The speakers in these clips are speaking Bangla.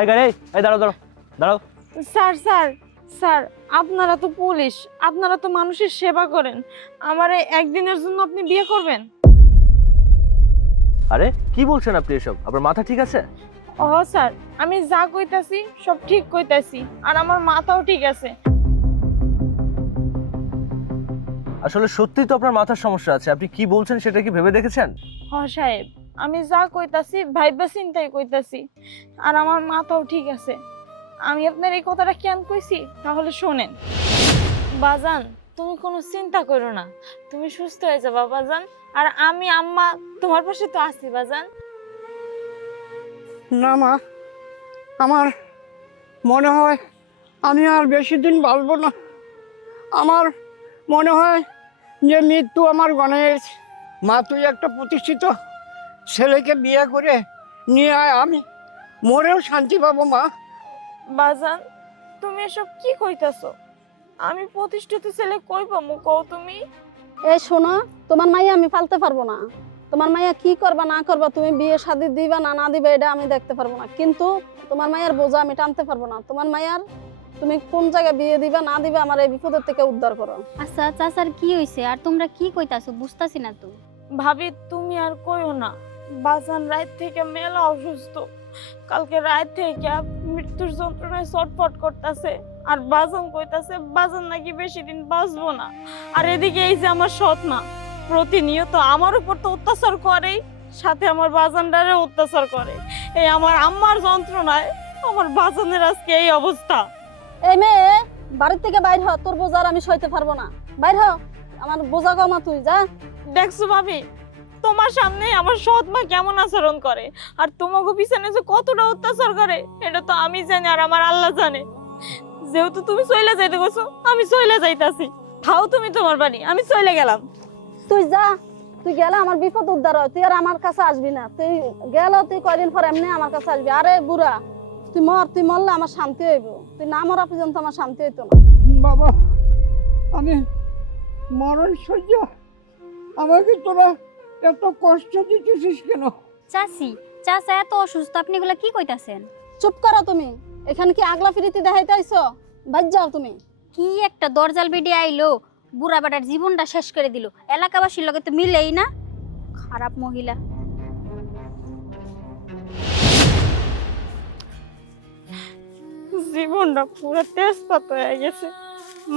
এই গাড়ি এই দাঁড়াও দাঁড়াও দাঁড়াও। স্যার স্যার স্যার আপনারা তো পুলিশ আপনারা তো মানুষের সেবা করেন। আমার একদিনের জন্য আপনি বিয়ে করবেন? আরে কি বলছেন আপনি এসব? আপনার মাথা ঠিক আছে? ও স্যার আমি যা কইতাছি সব ঠিক কইতাছি আর আমার মাথাও ঠিক আছে। আসলে সত্যি তো আপনার মাথার সমস্যা আছে। আপনি কি বলছেন সেটা কি ভেবে দেখেছেন? হ সাহেব। আমি যা কইতাছি, ভাইবা চিন্তাই কইতাছি। আর আমার মাথাও ঠিক আছে। আমি আপনার এই কথাটা কেন কইছি? তাহলে শোনেন। বাজান, তুমি কোনো চিন্তা করো না। তুমি সুস্থ হয়ে যাবা, বাজান। আর আমি আম্মা, তোমার পাশে তো আছি, বাজান। না মা, আমার মনে হয় আমি আর বেশি দিন বাঁচবো না। আমার মনে হয় যে মৃত্যু আমার গণেশ মা, তুই একটা প্রতিষ্ঠিত ছেলেকে বিয়ে করে নিয়ে আয় আমি। মরেও শান্তি পাবো মা। বাজান তুমি এসব কি কইতাছো? আমি প্রতিষ্ঠিত ছেলে কই পামু কও তুমি? এই শোনো তোমার মাইয়া আমি ফালতে পারব না। তোমার মাইয়া কি করবা না করবা তুমি বিয়ে শাদি দিবা না না দিবা এটা আমি দেখতে পারব না। কিন্তু তোমার মাইয়ার বোঝা আমি টানতে পারব না। তোমার মাইয়ার তুমি কোন জায়গায় বিয়ে দিবা না দিবা আমার এই বিপদের থেকে উদ্ধার করো। আচ্ছা চাচার কি হইছে? আর তোমরা কি কইতাছো? বুঝতাছি না তো। ভাবি তুমি আর কইও না। বাজান রাত থেকে মেলা অসুস্থ। কালকে রাত থেকে মৃত্যুর যন্ত্রণায় ছটফট করতেছে। আর বাজান কইতাছে বাজান নাকি বেশি দিন বাঁচবো না। আর এদিকে এই যে আমার সৎ মা প্রতিনিয়ত আমার উপর তো অত্যাচার করেই সাথে আমার বাজানটারে অত্যাচার করে। এই আমার আম্মার যন্ত্রণায় আমার বাজানের আজকে এই অবস্থা। এই মেয়ে বাড়ির থেকে বাইর হ তোর বোঝার আমি সইতে পারব না। বাইর হ আমার বোঝা কমা তুই যা। দেখছ ভাবি তোমার সামনে আমার সৎ মা কেমন আচরণ করে? আর তোমাকে পিছনে যে কতটা অত্যাচার করে এটা তো আমি জানি আর আমার আল্লাহ জানে। যেহেতু তুমি চলে যাইতে গেছো আমি চলে যাইতাছি। খাও তুমি তোমার বাড়ি আমি চলে গেলাম। তুই যা তুই গেলে আমার বিপদ উদ্ধার হয় তুই আর আমার কাছে আসবি না। তুই গেল তুই কয়দিন পর এমনি আমার কাছে আসবি। আরে বুড়া তুই মর তুই মরলে আমার শান্তি হইব। তুই না মরা পর্যন্ত আমার শান্তি হইতো না। বাবা আমি মরণ সহ্য আমাকে তোরা এত কষ্ট দিতেছিস কেন? চাচি চাচা এত অসুস্থ আপনি এগুলা কি কইতাছেন? চুপ করো তুমি। এখানে কি আগলা ফিরিতে দেখাইতে আইছো বাজ যাও তুমি। কি একটা দরজাল বেডি আইলো বুড়া বেটার জীবনটা শেষ করে দিল। এলাকাবাসীর লগে তো মিলেই না? খারাপ মহিলা। জীবনটা পুরো তেজপাত হয়ে গেছে।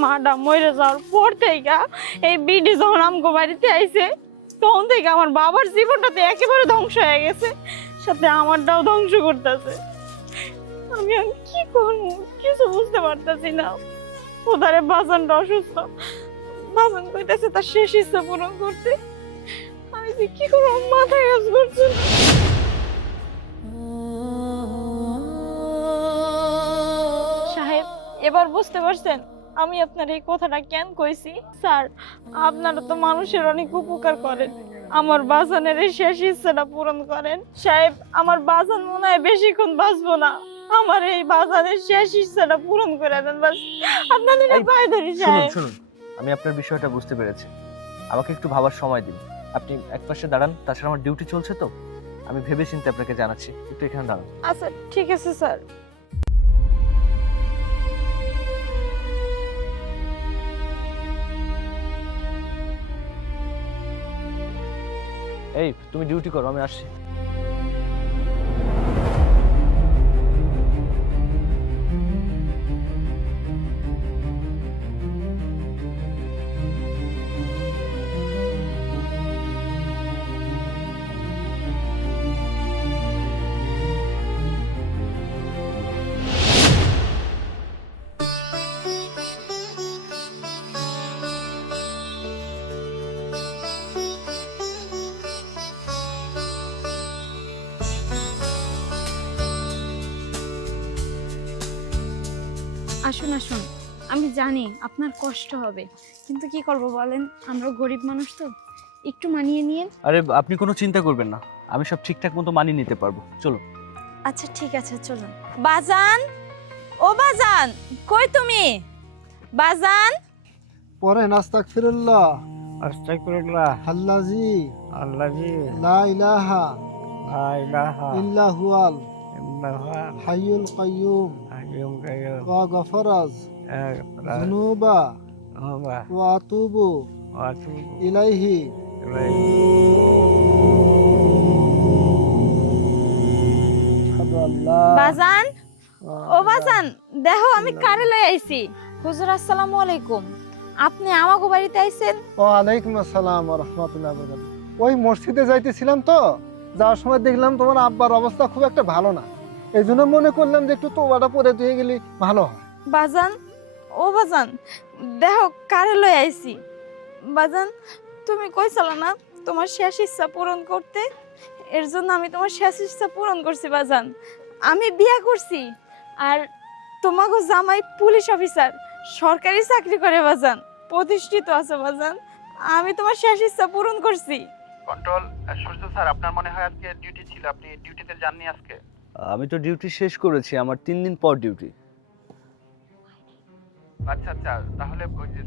মাটা মরে যাওয়ার পর থেকে এই বিডি যখন আমগো বাড়িতে আইছে তখন থেকে আমার বাবার জীবনটা তো একেবারে ধ্বংস হয়ে গেছে। সাথে আমারটাও ধ্বংস করতেছে। আমি আর কি করব? কিছু বুঝতে পারতেছি না। ওধারে বাজানটা অসুস্থ? বাজান কইতেছে তার শেষ ইচ্ছা পূরণ করতে। আমি যে কি করব? মাথায় কাজ করছে সাহেব, এবার বুঝতে পারছেন? আমি আপনার এই কথাটা কেন কইছি? স্যার আপনারা তো মানুষের অনেক উপকার করেন। আমার বাজানের এই শেষ ইচ্ছাটা পূরণ করেন। সাহেব আমার বাজান মনে হয় বেশিক্ষণ বাঁচবো না। আমার এই বাজানের শেষ ইচ্ছাটা পূরণ করে দেন বাস। আপনাদের পায়ে ধরি শুনুন সাহেব। শুনুন আমি আপনার বিষয়টা বুঝতে পেরেছি। আমাকে একটু ভাবার সময় দিন। আপনি এক পাশে দাঁড়ান তাছাড়া আমার ডিউটি চলছে তো? আমি ভেবে চিন্তে আপনাকে জানাচ্ছি। একটু এখানে দাঁড়ান। আচ্ছা ঠিক আছে স্যার। এই তুমি ডিউটি করো আমি আসছি। আসুন আসুন। আমি জানি আপনার কষ্ট হবে কিন্তু কি করব বলেন? আমরা গরিব মানুষ তো। একটু মানিয়ে নিয়ে। আরে আপনি কোনো চিন্তা করবেন না। আমি সব ঠিকঠাক মতো মানিয়ে নিতে পারব। চলো আচ্ছা ঠিক আছে চলুন। বাজান! ও বাজান! কই তুমি? বাজান! পড়েন আস্তাগফিরুল্লাহ আস্তাগফিরুল্লাহ। আল্লাজি। আল্লাহ জি লা ইলাহা লা ইলাহা। ইল্লা হুয়াল। হাইয়ুল কাইয়ুম। ওয়া ওয়া বাজান ও বাজান দেখো আমি কারে লই আইছি? হুজুর আসসালামু আলাইকুম। আপনি আমাগো বাড়িতে আইছেন? ওয়ালাইকুম আসসালাম ওয়া রাহমাতুল্লাহি ওয়া বারাকাতুহু। ওই মসজিদে যাইতেছিলাম তো যাওয়ার সময় দেখলাম তোমার আব্বার অবস্থা খুব একটা ভালো না। এই জন্য মনে করলাম যে একটু তোবাটা পরে দিয়ে গেলে ভালো হয়। বাজান ও বাজান দেখো কারে লই আইছি। বাজান তুমি কইছিল না? তোমার শেষ ইচ্ছা পূরণ করতে। এর জন্য আমি তোমার শেষ ইচ্ছা পূরণ করছি বাজান। আমি বিয়া করছি। আর তোমাগো জামাই পুলিশ অফিসার সরকারি চাকরি করে বাজান। প্রতিষ্ঠিত আছে বাজান। আমি তোমার শেষ ইচ্ছা পূরণ করছি। কন্ট্রোল সূর্য স্যার আপনার মনে হয় আজকে ডিউটি ছিল? আপনি ডিউটিতে যাননি আজকে? আমি তো ডিউটি শেষ করেছি আমার তিন দিন পর ডিউটি আচ্ছা আচ্ছা তাহলে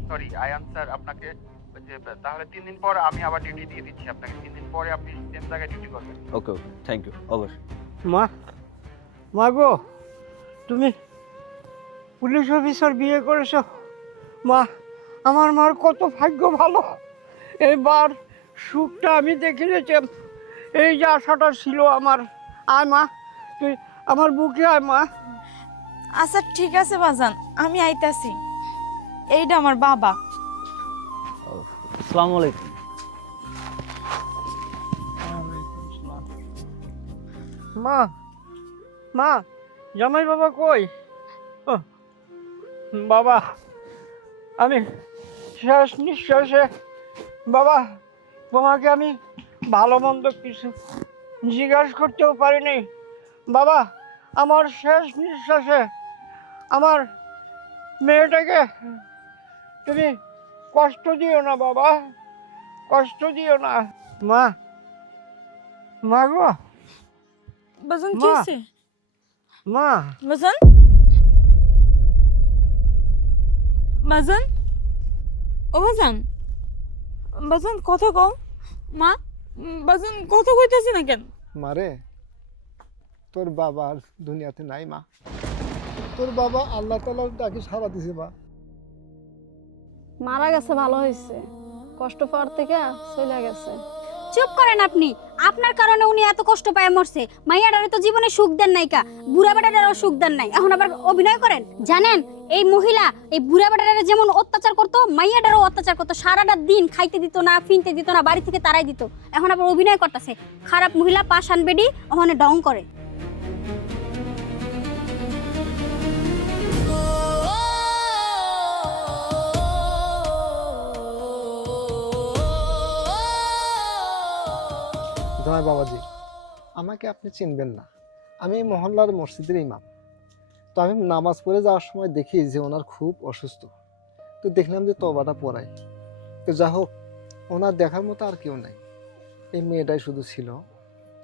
সরি আয়ান স্যার আপনাকে যে তাহলে তিন দিন পর আমি আবার ডিউটি দিয়ে দিচ্ছি আপনাকে। তিন দিন পরে আপনি সেম জায়গায় ডিউটি করবেন। ওকে ওকে থ্যাংক ইউ অবশ্যই। মা মা গো তুমি পুলিশ অফিসার বিয়ে করেছ? মা আমার মার কত ভাগ্য ভালো। এবার সুখটা আমি দেখে নিয়েছি এই যে আশাটা ছিল আমার। আয় মা। তুই আমার বুকে আয় মা। আচ্ছা ঠিক আছে বাজান। আমি আইতাছি। এইটা আমার বাবা। আসসালামু আলাইকুম। মা মা জামাই বাবা কই? ও, বাবা আমি শেষ নিঃশ্বাসে বাবা তোমাকে আমি ভালো মন্দ কিছু জিজ্ঞাসা করতেও পারিনি। বাবা আমার শেষ নিঃশ্বাসে আমার মেয়েটাকে তুমি কষ্ট দিও না বাবা কষ্ট দিও না। মা মা গো। বাজান কি। হয়েছে? মা। বাজান বাজান ও বাজান বাজান কত কও। মা বাজান কত কইতাছি না কেন? মারে তোর বাবা আর দুনিয়াতে নাই মা। তোর বাবা আল্লাহ তালার ডাকে সারা দিছে মা। মারা গেছে ভালো হয়েছে। কষ্ট পাওয়ার থেকে চলে গেছে। চুপ করেন আপনি। আপনার কারণে উনি এত কষ্ট পায় মরছে। মাইয়াডারে তো জীবনে সুখ দেন নাই কা। বুড়া বেটাটারও সুখ দেন নাই। এখন আবার অভিনয় করেন? জানেন এই মহিলা এই বুড়া বেটাটারে যেমন অত্যাচার করতো মাইয়াডারও অত্যাচার করতো। সারাটা দিন খাইতে দিত না ফিনতে দিত না বাড়ি থেকে তারাই দিত। এখন আবার অভিনয় করতেছে। খারাপ মহিলা পাশান বেডি ওখানে ডং করে। জয় বাবাজি। আমাকে আপনি চিনবেন না। আমি এই মহল্লার মসজিদের ইমাম। তো আমি নামাজ পড়ে যাওয়ার সময় দেখি যে ওনার খুব অসুস্থ। তো দেখলাম যে তবাটা পড়াই তো যা হোক, ওনার দেখার মতো আর কেউ নাই। এই মেয়েটাই শুধু ছিল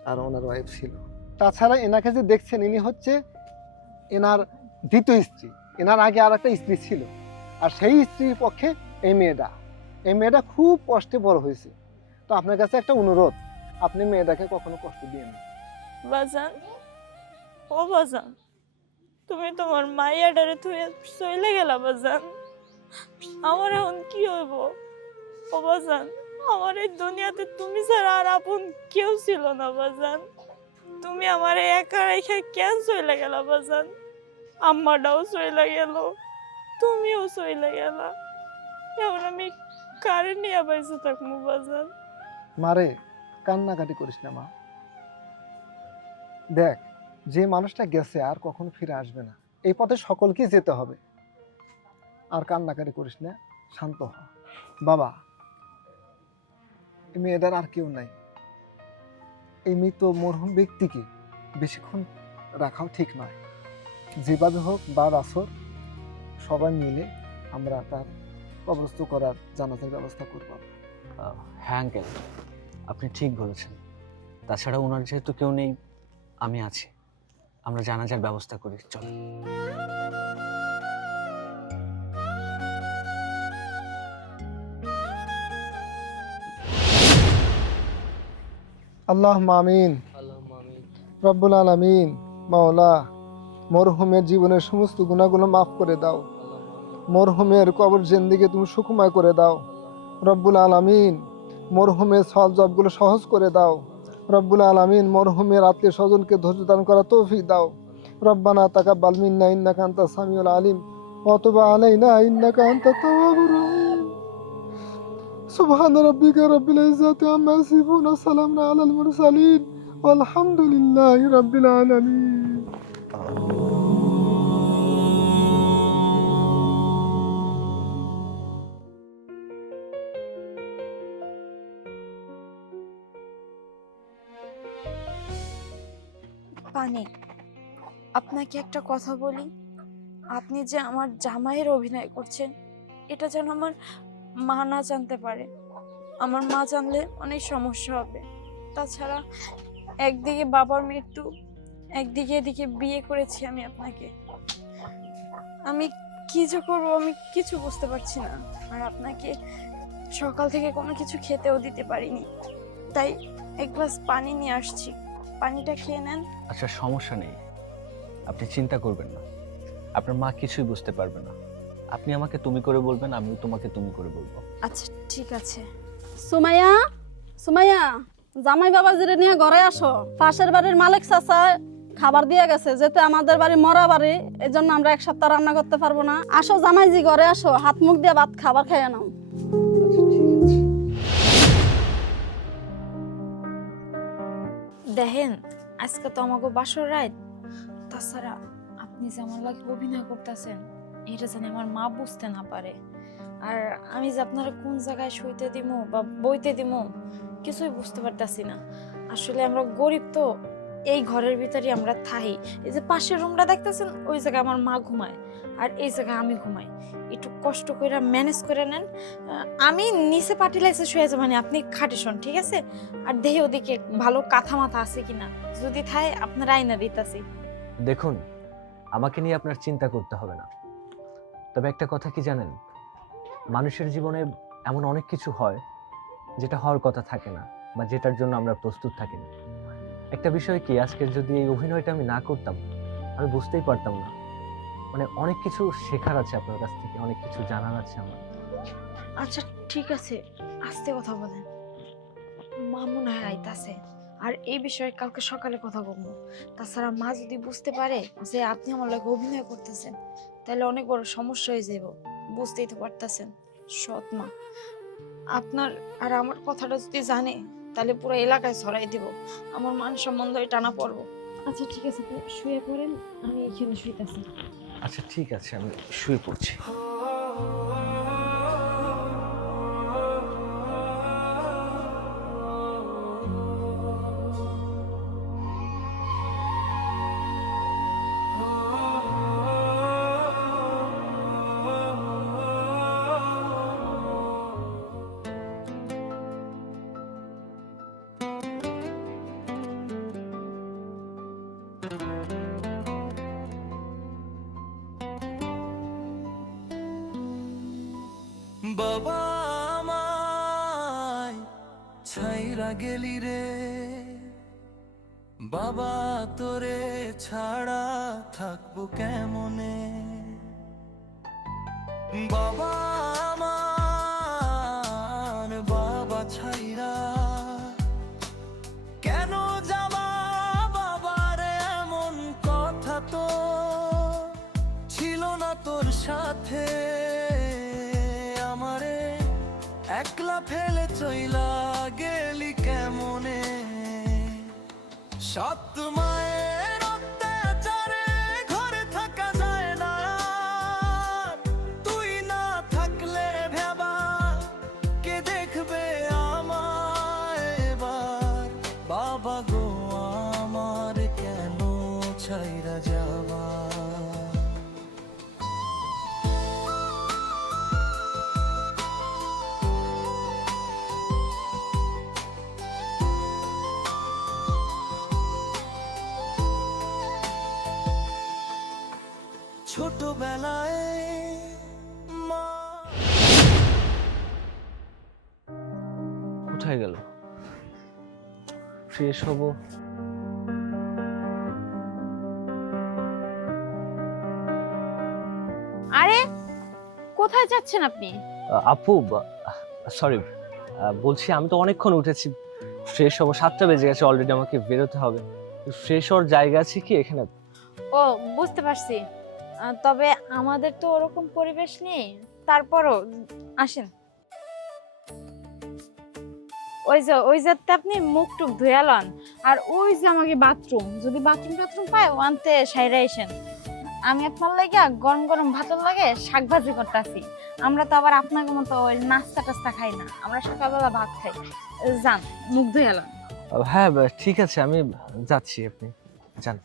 আর ওনার ওয়াইফ ছিল। তাছাড়া এনাকে যে দেখছেন, ইনি হচ্ছে এনার দ্বিতীয় স্ত্রী। এনার আগে আর একটা স্ত্রী ছিল। আর সেই স্ত্রীর পক্ষে এই মেয়েটা। এই মেয়েটা খুব কষ্টে বড় হয়েছে। তো আপনার কাছে একটা অনুরোধ। আপনি মেয়েটাকে কখনো কষ্ট দিয়েন না। বাজান ও বাজান তুমি তোমার মাইয়াডারে থুয়ে চলে গেলা বাজান। আমার এখন কি হইব? ও বাজান আমার এই দুনিয়াতে তুমি ছাড়া আর আপন কেউ ছিল না বাজান। তুমি আমার একা রেখে কেন চলে গেলা বাজান? আম্মাটাও চলে গেল তুমিও চলে গেলা। এখন আমি কারে নিয়ে বাইসে থাকব বাজান? মারে কান্নাকাটি করিস না, মা। দেখ, যে মানুষটা গেছে আর কখনো ফিরে আসবে না। এই পথে সকলকে যেতে হবে। আর কান্নাকাটি করিস না, শান্ত হ। বাবা, এই মেয়েটার আর কেউ নাই। এই মৃত মরহুম ব্যক্তিকে বেশিক্ষণ রাখাও ঠিক নয়। যেভাবে হোক, বা আসর সবাই মিলে আমরা তার কবরস্থ করার জানাজার ব্যবস্থা করব। হ্যাঁ আঙ্কেল। আপনি ঠিক বলেছেন। তাছাড়া ওনার যেহেতু কেউ নেই আমি আছি। আমরা জানাজার ব্যবস্থা করি চল। আল্লাহ মামিন রব্বুল আলমিন মাওলা মরহুমের জীবনের সমস্ত গুণাগুলো মাফ করে দাও। মরহুমের কবর জিন্দিকে তুমি সুকুমায় করে দাও। রব্বুল আলামিন মরহুমের সব জবগুলো সহজ করে দাও। রব্বুল আলমিন মরহুমের আত্মীয় স্বজনকে ধৈর্য দান করা তৌফিক দাও। রব্বানা তাকা বালমিন্না ইন্না কান্তা সামিউল আলিম। অতবা আলাই না ইন্না কান্তা তাওয়াবুর সুবহান রব্বিকা রব্বিল ইজ্জাতি আম্মা ইয়াসিফুন ওয়া সালামুন আলাল মুরসালিন। ওয়ালহামদুলিল্লাহি রব্বিল আলামিন। অনেক আপনাকে একটা কথা বলি। আপনি যে আমার জামাইয়ের অভিনয় করছেন, এটা যেন আমার মা না জানতে পারে। আমার মা জানলে অনেক সমস্যা হবে। তাছাড়া একদিকে বাবার মৃত্যু, একদিকে এদিকে বিয়ে করেছি আমি আপনাকে। আমি কি যে করব আমি কিছু বুঝতে পারছি না। আর আপনাকে সকাল থেকে কোনো কিছু খেতেও দিতে পারিনি। তাই এক গ্লাস পানি নিয়ে আসছি। পানিটা খেয়ে নেন। আচ্ছা সমস্যা নেই। আপনি চিন্তা করবেন না। আপনার মা কিছুই বুঝতে পারবে না। আপনি আমাকে তুমি করে বলবেন আমিও তোমাকে তুমি করে বলব। আচ্ছা ঠিক আছে। সুমাইয়া সুমাইয়া জামাই বাবাজিরে নিয়ে ঘরে আসো। পাশের বাড়ির মালিক চাচা খাবার দিয়ে গেছে যেতে আমাদের বাড়ি মরা বাড়ি এই জন্য আমরা এক সপ্তাহ রান্না করতে পারব না। আসো জামাইজি ঘরে আসো। হাত মুখ দিয়ে ভাত খাবার খেয়ে নাও। দেখেন, আজকে তো আমাকে বাসর রাত। তাছাড়া আপনি যে আমার লাগে অভিনয় করতেছেন, এটা যেন আমার মা বুঝতে না পারে। আর আমি যে আপনারা কোন জায়গায় শুইতে দিমু বা বইতে দিমু, কিছুই বুঝতে পারতাছি না। আসলে আমরা গরিব তো এই ঘরের ভিতরে আমরা থাই এই যে পাশের রুমটা দেখতেছেন, ওই জায়গায় আমার মা ঘুমায় আর এই জায়গায় আমি ঘুমাই। একটু কষ্ট করে ম্যানেজ করে নেন। আমি নিচে পাটিলাইছে শুয়ে যাব মানে আপনি খাটে ঠিক আছে? আর দেহে ওদিকে ভালো কাঁথা মাথা আছে কিনা, যদি থায় আপনার আইনা দিতাছি। দেখুন, আমাকে নিয়ে আপনার চিন্তা করতে হবে না। তবে একটা কথা কি জানেন? মানুষের জীবনে এমন অনেক কিছু হয় যেটা হওয়ার কথা থাকে না বা যেটার জন্য আমরা প্রস্তুত থাকি না। একটা বিষয় কি, আজকে যদি এই অভিনয়টা আমি না করতাম, আমি বুঝতেই পারতাম না। মানে অনেক কিছু শেখার আছে আপনার কাছ থেকে, অনেক কিছু জানার আছে আমার। আচ্ছা ঠিক আছে, আস্তে কথা বলেন। মা মনে হয় আইতাছে, আর এই বিষয়ে কালকে সকালে কথা বলব। তাছাড়া মা যদি বুঝতে পারে যে আপনি আমার লাগে অভিনয় করতেছেন, তাহলে অনেক বড় সমস্যা হয়ে যাব বুঝতেই তো পারতেছেন, সৎ মা। আপনার আর আমার কথাটা যদি জানে তাহলে পুরো এলাকায় ছড়াই দিব। আমার মান সম্বন্ধ টানা পড়ব। আচ্ছা ঠিক আছে আপনি শুয়ে পড়েন আমি এখানে শুইতেছি। আচ্ছা ঠিক আছে আমি শুয়ে পড়ছি। গেলি রে। বাবা, তোরে ছাড়া থাকব কেমনে? বাবা আমার, বাবা ছাইরা। কেন যাবা বাবার এমন কথা তো? ছিল না তোর সাথে। সৎ কোথায় গেল? হব? আরে কোথায় যাচ্ছেন আপনি? আপু সরি বলছি আমি তো অনেকক্ষণ উঠেছি। ফ্রেশ হব সাতটা বেজে গেছে অলরেডি আমাকে বেরোতে হবে। ফ্রেশ হওয়ার জায়গা আছে কি এখানে? ও বুঝতে পারছি। তবে আমাদের তো ওরকম পরিবেশ নেই। তারপরও, আসেন। ওই যে, ওই যাতে আপনি মুখ টুক ধুয়ে লন। আর ওই যে আমাকে বাথরুম, যদি বাথরুম টাথরুম পায় ওয়ানতে সাইরা এসেন আমি আপনার লাগে গরম গরম ভাতের লাগে শাক ভাজি করতেছি। আমরা তো আবার আপনাকে মতো ওই নাস্তা টাস্তা খাই না। আমরা সকালবেলা ভাত খাই। যান, মুখ ধুয়ে লন। হ্যাঁ ঠিক আছে, আমি যাচ্ছি, আপনি যান।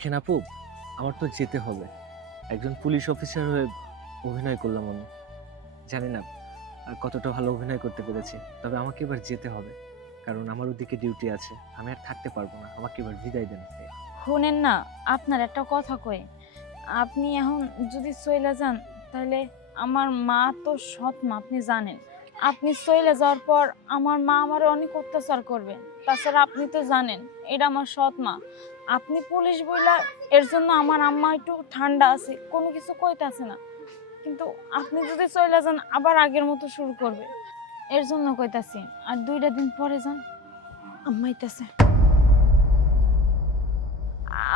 দেখেন আপু, আমার তো যেতে হবে। একজন পুলিশ অফিসার হয়ে অভিনয় করলাম আমি। জানি না আর কতটা ভালো অভিনয় করতে পেরেছি, তবে আমাকে এবার যেতে হবে, কারণ আমার ওদিকে ডিউটি আছে। আমি আর থাকতে পারব না, আমাকে এবার বিদায় দেন। শুনেন না, আপনার একটা কথা কই। আপনি এখন যদি চলে যান, তাহলে আমার মা তো সৎ মা, আপনি জানেন। আপনি চলে যাওয়ার পর আমার মা আমার অনেক অত্যাচার করবে। তাছাড়া আপনি তো জানেন, এটা আমার সৎ মা। আপনি পুলিশ বইলা এর জন্য আমার আম্মা একটু ঠান্ডা আছে, কোনো কিছু কইতাছে না। কিন্তু আপনি যদি চলে যান, আবার আগের মতো শুরু করবে। এর জন্য কইতাছি, আর দুইটা দিন পরে যান। আম্মাইতাছে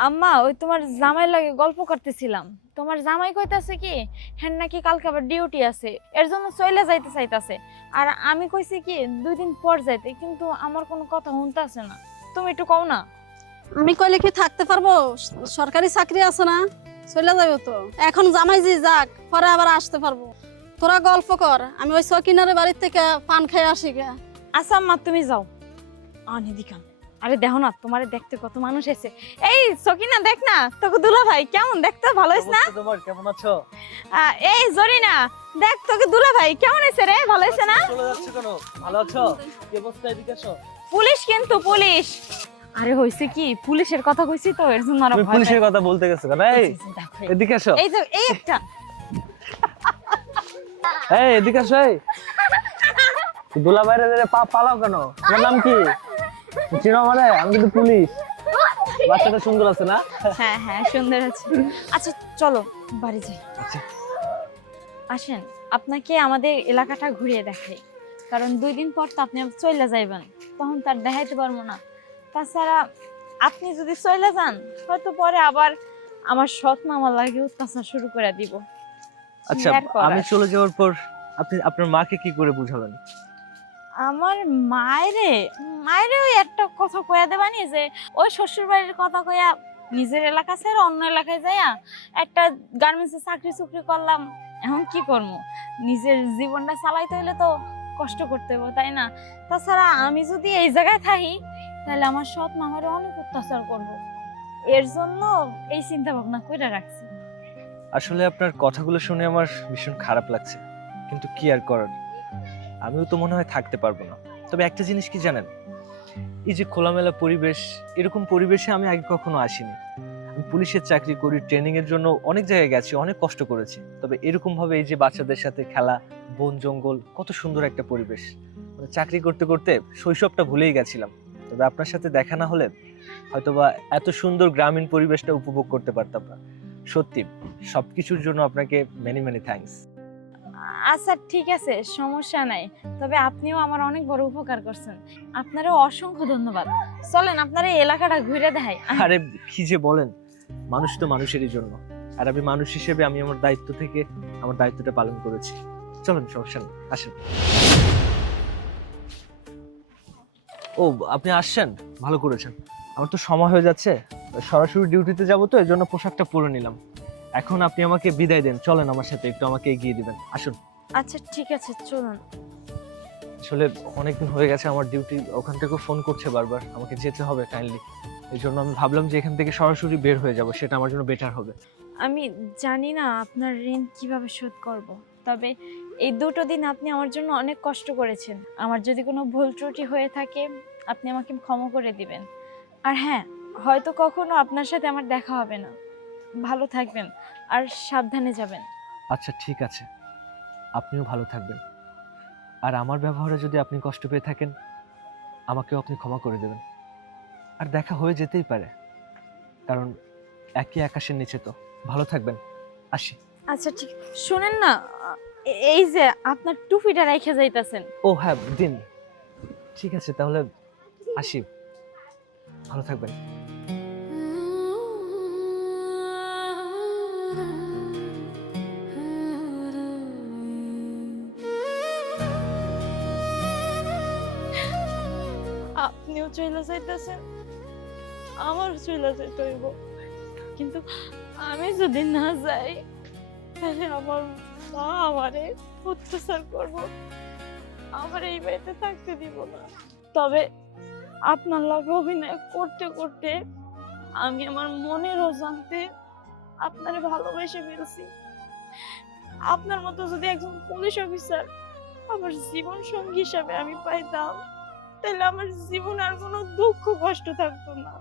আম্মা, ওই তোমার জামাই লাগে গল্প করতেছিলাম। তোমার জামাই কইতাছে কি হ্যাঁ নাকি কালকে আবার ডিউটি আছে, এর জন্য চলে যাইতে চাইতাছে। আর আমি কইছি কি, দুই দিন পর যাইতে, কিন্তু আমার কোনো কথা শুনতাছে না। তুমি একটু কও না। আমি কইলে কি থাকতে পারব? সরকারি চাকরি আছে না চলে যাবে তো। এখন জামাই জি যাক পরে আবার আসতে পারব। তোরা গল্প কর আমি ওই সকিনারের বাড়ির থেকে পান খেয়ে আসি গে। আচ্ছা আম্মা তুমি যাও। আনি দিকান আরে দেখো না তোমার দেখতে কত মানুষ এসে এই সকিনা দেখ না তোকে দুলা ভাই কেমন? দেখতে ভালো হইছ না? তোমার কেমন আছো? এই জরিনা দেখ তোকে দুলা ভাই কেমন হইছে রে? ভালো হইছে না? চলে যাচ্ছে কেন? ভালো আছো? কি অবস্থা এদিকে আসো পুলিশ কিন্তু পুলিশ। আরে হইছে কি? পুলিশের কথা কইছি তো এর জন্য আরও পুলিশের কথা বলতে গেছো কেন? এই এদিকে আসো। এই যে এই একটা। এই এদিকে আসো এই। দুলা বাইরে ধরে পা পালাও কেন? তোমার নাম কি? চিনো মানে আমি কিন্তু পুলিশ। বাচ্চাটা সুন্দর আছে না? হ্যাঁ হ্যাঁ সুন্দর আছে। আচ্ছা চলো বাড়ি যাই। আচ্ছা। আসেন আপনাকে আমাদের এলাকাটা ঘুরিয়ে দেখাই। কারণ দুই দিন পর তো আপনি চলে যাইবেন। তখন তার দেখাইতে পারব না। তাছাড়া আপনি যদি চলে যান হয়তো পরে আবার আমার সৎ মামা লাগে অত্যাচার শুরু করে দিব। আচ্ছা? আমি চলে যাওয়ার পর আপনি আপনার মাকে কি করে বুঝাবেন? আমার মায়েরে মায়েরে ওই একটা কথা কয়া দেবানি যে ওই শ্বশুর বাড়ির কথা কয়া নিজের এলাকা ছেড়ে অন্য এলাকায় যাইয়া একটা গার্মেন্টসে চাকরি চুকরি করলাম এখন কি করব নিজের জীবনটা চালাইতে হইলে তো কষ্ট করতে হবে তাই না? তাছাড়া আমি যদি এই জায়গায় থাকি তাহলে আমার সৎ মামারে অনেক অত্যাচার করব। এর জন্য এই চিন্তা ভাবনা করে রাখছি। আসলে আপনার কথাগুলো শুনে আমার ভীষণ খারাপ লাগছে, কিন্তু কি আর করার? আমিও তো মনে হয় থাকতে পারব না। তবে একটা জিনিস কি জানেন? এই যে খোলামেলা পরিবেশ, এরকম পরিবেশে আমি আগে কখনো আসিনি। আমি পুলিশের চাকরি করি ট্রেনিং এর জন্য অনেক জায়গায় গেছি, অনেক কষ্ট করেছি। তবে এরকম ভাবে এই যে বাচ্চাদের সাথে খেলা, বন জঙ্গল, কত সুন্দর একটা পরিবেশ। মানে চাকরি করতে করতে শৈশবটা ভুলেই গেছিলাম। তবে আপনার সাথে দেখা না হলে হয়তোবা এত সুন্দর গ্রামীণ পরিবেশটা উপভোগ করতে পারতাম না। সত্যি সবকিছুর জন্য আপনাকে মেনি মেনি থ্যাঙ্কস আচ্ছা ঠিক আছে সমস্যা নাই। তবে আপনিও আমার অনেক বড় উপকার করছেন। আপনারও অসংখ্য ধন্যবাদ। চলেন আপনার এই এলাকাটা ঘুরে দেখাই। আরে কি যে বলেন মানুষ তো মানুষেরই জন্য। আর আমি মানুষ হিসেবে আমি আমার দায়িত্ব থেকে আমার দায়িত্বটা পালন করেছি। চলুন সমস্যা নেই আসেন। ও আপনি আসছেন? ভালো করেছেন। আমার তো সময় হয়ে যাচ্ছে সরাসরি ডিউটিতে যাব তো এই জন্য পোশাকটা পরে নিলাম। এখন আপনি আমাকে বিদায় দেন চলেন আমার সাথে একটু আমাকে এগিয়ে দিবেন। আসুন। আচ্ছা ঠিক আছে চলুন। আসলে অনেকদিন হয়ে গেছে আমার ডিউটি ওখান থেকে ফোন করছে বারবার আমাকে যেতে হবে কাইন্ডলি এই জন্য আমি ভাবলাম যে এখান থেকে সরাসরি বের হয়ে যাব সেটা আমার জন্য বেটার হবে। আমি জানি না আপনার ঋণ কীভাবে শোধ করব। তবে এই দুটো দিন আপনি আমার জন্য অনেক কষ্ট করেছেন। আমার যদি কোনো ভুল ত্রুটি হয়ে থাকে আপনি আমাকে ক্ষমা করে দিবেন। আর হ্যাঁ হয়তো কখনো আপনার সাথে আমার দেখা হবে না। ভালো থাকবেন আর সাবধানে যাবেন। আচ্ছা ঠিক আছে। আপনিও ভালো থাকবেন। আর আমার ব্যবহারে যদি আপনি কষ্ট পেয়ে থাকেন আমাকেও আপনি ক্ষমা করে দেবেন। আর দেখা হয়ে যেতেই পারে কারণ একই আকাশের নিচে তো। ভালো থাকবেন। আসি। আচ্ছা ঠিক। শুনেন না এই যে আপনার টুপিটা রেখে যাইতাছেন। ও হ্যাঁ দিন। ঠিক আছে তাহলে আসি। ভালো থাকবেন। আপনিও চলে যাইতেছেন আমারও চলে যাইতে হইব। কিন্তু আমি যদি না যাই তাহলে আমার মা আমারে অত্যাচার করব। আমার এই বাড়িতে থাকতে দিব না। তবে আপনার লগে অভিনয় করতে করতে আমি আমার মনের অজান্তে আপনারে ভালোবেসে ফেলছি। আপনার মতো যদি একজন পুলিশ অফিসার আমার জীবন সঙ্গী হিসাবে আমি পাইতাম, তাহলে আমার জীবন আর কোনো দুঃখ, কষ্ট থাকতো না।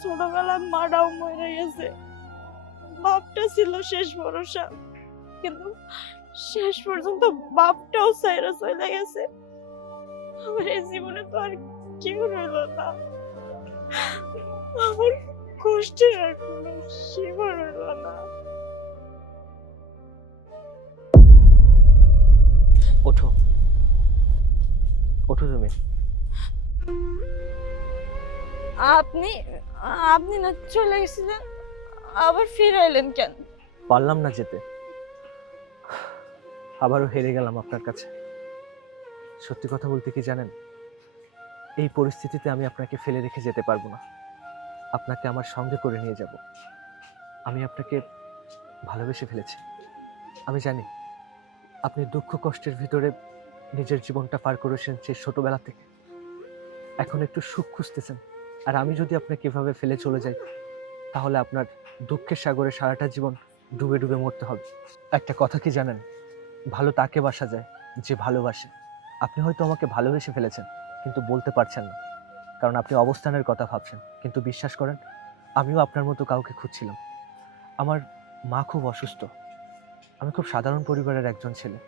ছোটবেলায় মাটাও মরে গেছে। বাপটা ছিল শেষ ভরসা। কিন্তু শেষ পর্যন্ত বাপটাও সাইরা চলে গেছে। আমার এই জীবনে তো আর কেউ রইল না। আমার কষ্টের আর কোনো সীমা রইল না। ওঠো। ওঠো তুমি। আপনি আপনি না চলে গেছিলেন আবার ফিরে এলেন কেন? পারলাম না যেতে। আবারও হেরে গেলাম আপনার কাছে। সত্যি কথা বলতে কি জানেন? এই পরিস্থিতিতে আমি আপনাকে ফেলে রেখে যেতে পারব না। আপনাকে আমার সঙ্গে করে নিয়ে যাব। আমি আপনাকে ভালোবেসে ফেলেছি। আমি জানি আপনি দুঃখ কষ্টের ভিতরে নিজের জীবনটা পার করেছেন সেই ছোটোবেলা থেকে। এখন একটু সুখ খুঁজতেছেন। আর আমি যদি আপনাকে এভাবে ফেলে চলে যাই, তাহলে আপনার দুঃখের সাগরে সারাটা জীবন ডুবে ডুবে মরতে হবে। একটা কথা কি জানেন? ভালো তাকে বাসা যায়, যে ভালোবাসে। আপনি হয়তো আমাকে ভালোবেসে ফেলেছেন, কিন্তু বলতে পারছেন না। কারণ আপনি অবস্থানের কথা ভাবছেন, কিন্তু বিশ্বাস করেন, আমিও আপনার মতো কাউকে খুঁজছিলাম। আমার মা খুব অসুস্থ। আমি খুব সাধারণ পরিবারের একজন ছেলে।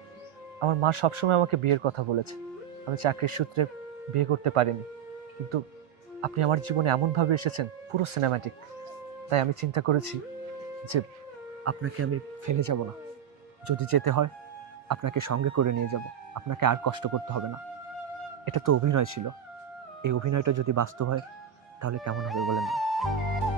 আমার মা সবসময় আমাকে বিয়ের কথা বলেছে। আমি চাকরির সূত্রে বিয়ে করতে পারিনি। কিন্তু আপনি আমার জীবনে এমনভাবে এসেছেন, পুরো সিনেম্যাটিক তাই আমি চিন্তা করেছি যে আপনাকে আমি ফেলে যাব না। যদি যেতে হয় আপনাকে সঙ্গে করে নিয়ে যাব। আপনাকে আর কষ্ট করতে হবে না। এটা তো অভিনয় ছিল। এই অভিনয়টা যদি বাস্তব হয়, তাহলে কেমন হবে বলেন না?